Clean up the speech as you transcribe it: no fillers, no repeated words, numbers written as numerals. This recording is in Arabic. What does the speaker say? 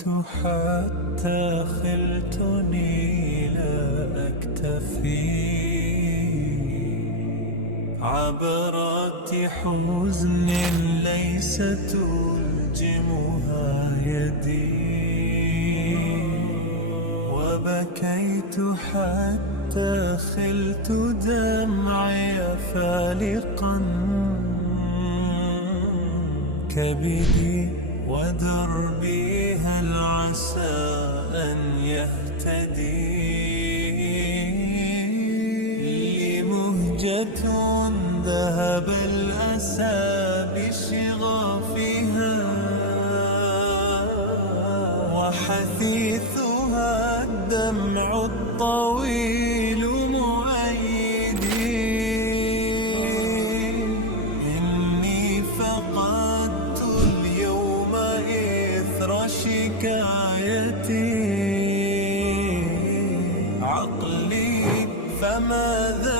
بكيت حتى خلتني لا أكتفي عبرات حزن ليس تلجمها يدي، وبكيت حتى خلت دمعي فالقا كبدي ودربي هل عسى أن يهتدي. لي مهجة ذهب الأسى بشغافها، وحثيثها الدمع الطويل مؤيدي. إني فقدت اليوم إثر شكايتي عقلي، فماذا